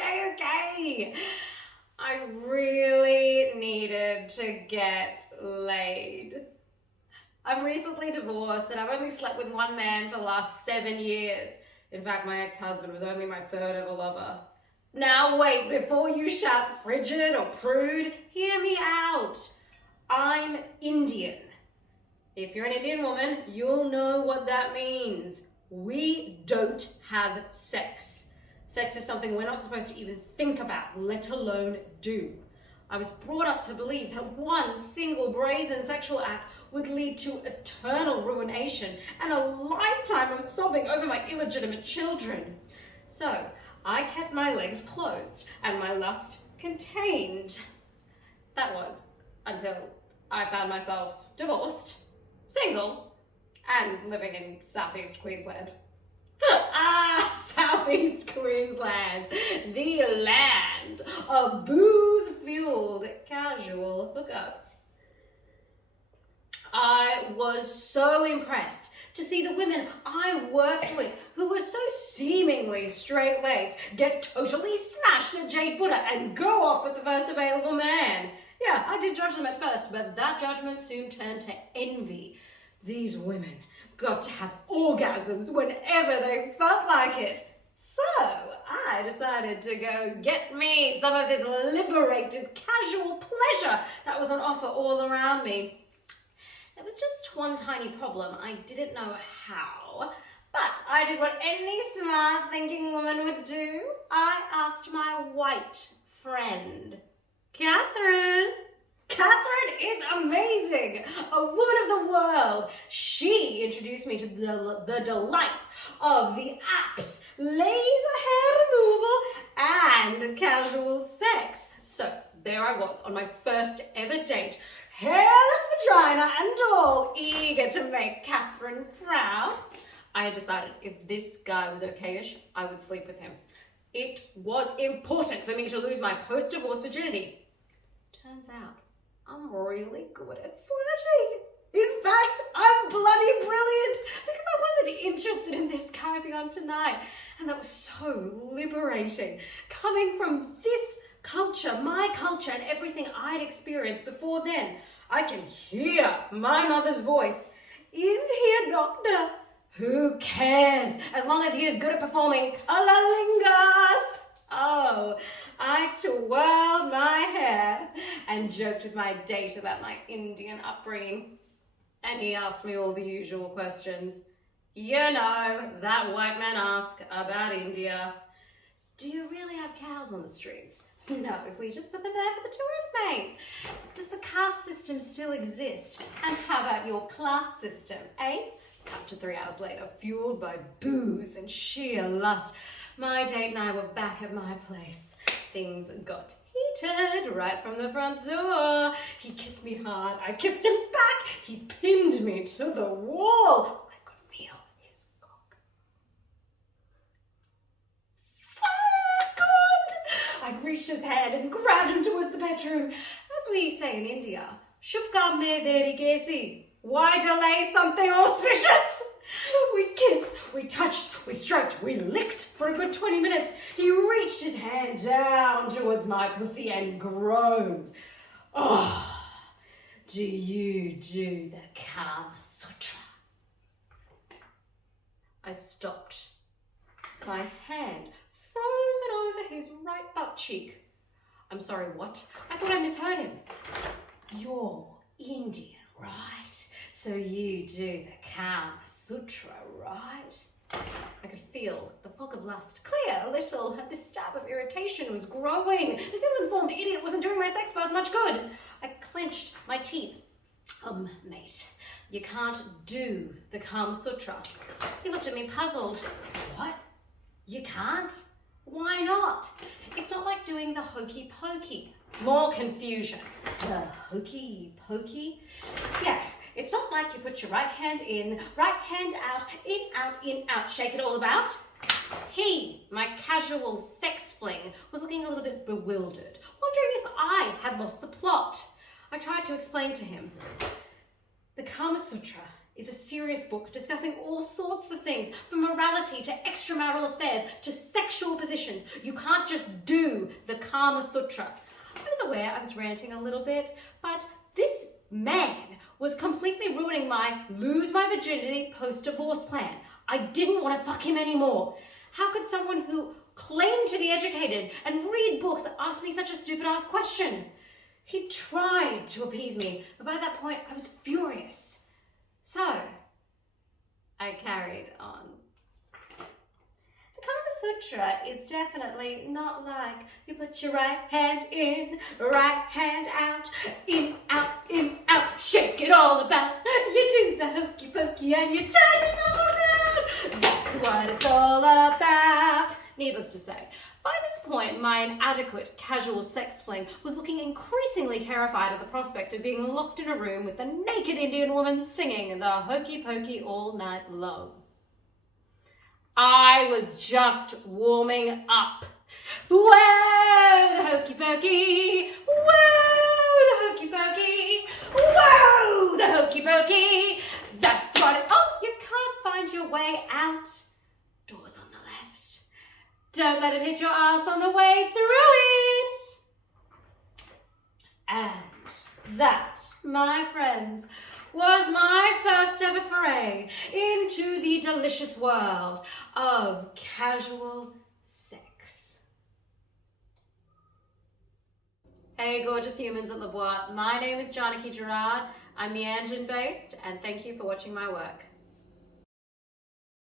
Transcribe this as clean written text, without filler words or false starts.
Okay. I really needed to get laid. I'm recently divorced and I've only slept with one man for the last 7 years. In fact, my ex-husband was only my third ever lover. Now wait, before you shout frigid or prude, hear me out. I'm Indian. If you're an Indian woman, you'll know what that means. We don't have sex. Sex is something we're not supposed to even think about, let alone do. I was brought up to believe that one single brazen sexual act would lead to eternal ruination and a lifetime of sobbing over my illegitimate children. So I kept my legs closed and my lust contained. That was until I found myself divorced, single, and living in Southeast Queensland. Southeast Queensland, the land of booze-fueled casual hookups. I was so impressed to see the women I worked with, who were so seemingly straight-laced, get totally smashed at Jade Buddha and go off with the first available man. Yeah, I did judge them at first, but that judgment soon turned to envy. These women got to have orgasms whenever they felt like it. So I decided to go get me some of this liberated casual pleasure that was on offer all around me. There was just one tiny problem. I didn't know how, but I did what any smart thinking woman would do. I asked my white friend, Catherine. Catherine is amazing, a woman of the world. She introduced me to the delights of the apps, laser hair removal, and casual sex. So there I was on my first ever date, hairless vagina and all, eager to make Catherine proud. I had decided if this guy was okay-ish, I would sleep with him. It was important for me to lose my post-divorce virginity. Turns out, I'm really good at flirting. In fact, I'm bloody brilliant because I wasn't interested in this guy beyond tonight. And that was so liberating. Coming from this culture, my culture, and everything I'd experienced before then, I can hear my mother's voice. Is he a doctor? Who cares? As long as he is good at performing cunnilingus. Oh, I twirled my hair and joked with my date about my Indian upbringing. And he asked me all the usual questions. You know, that white man ask about India. Do you really have cows on the streets? No, we just put them there for the tourists, mate. Does the caste system still exist? And how about your class system, eh? Cut to 3 hours later, fueled by booze and sheer lust. My date and I were back at my place. Things got heated right from the front door. He kissed me hard. I kissed him back. He pinned me to the wall. I could feel his cock. So good! I reached his hand and grabbed him towards the bedroom. As we say in India, Shubhkam me deri kaisi? Why delay something auspicious? We kissed, we touched, we stroked, we licked for a good 20 minutes. He reached his hand down towards my pussy and groaned. Oh, do you do the Kama Sutra? I stopped. My hand frozen over his right butt cheek. I'm sorry, what? I thought I misheard him. You're Indian, right? So you do the Kama Sutra, right? I could feel the fog of lust clear a little, and this stab of irritation was growing. This ill-informed idiot wasn't doing my sex buzz much good. I clenched my teeth. Mate, you can't do the Kama Sutra. He looked at me puzzled. What? You can't? Why not? It's not like doing the hokey pokey. More confusion. The hokey pokey? Yeah. It's not like you put your right hand in, right hand out, in, out, shake it all about. He, my casual sex fling, was looking a little bit bewildered, wondering if I had lost the plot. I tried to explain to him. The Kama Sutra is a serious book discussing all sorts of things, from morality to extramarital affairs to sexual positions. You can't just do the Kama Sutra. I was aware I was ranting a little bit, but this man was completely ruining my lose my virginity post-divorce plan. I didn't want to fuck him anymore. How could someone who claimed to be educated and read books ask me such a stupid-ass question? He tried to appease me, but by that point I was furious. So, I carried on. The Kama Sutra is definitely not like you put your right hand in, right hand out, in, out, shake it all about. You do the hokey pokey and you turn it all around. That's what it's all about. Needless to say, by this point, my inadequate casual sex fling was looking increasingly terrified at the prospect of being locked in a room with a naked Indian woman singing the hokey pokey all night long. I was just warming up. Whoa, the hokey pokey! Whoa, the hokey pokey! Whoa, the hokey pokey! That's what it... Oh, you can't find your way out. Doors on the left. Don't let it hit your ass on the way through it. And that, my friends, was my first ever foray into the delicious world of casual sex. Hey gorgeous humans at Laboite, my name is Janaki Gerard. I'm Meanjin based and thank you for watching my work.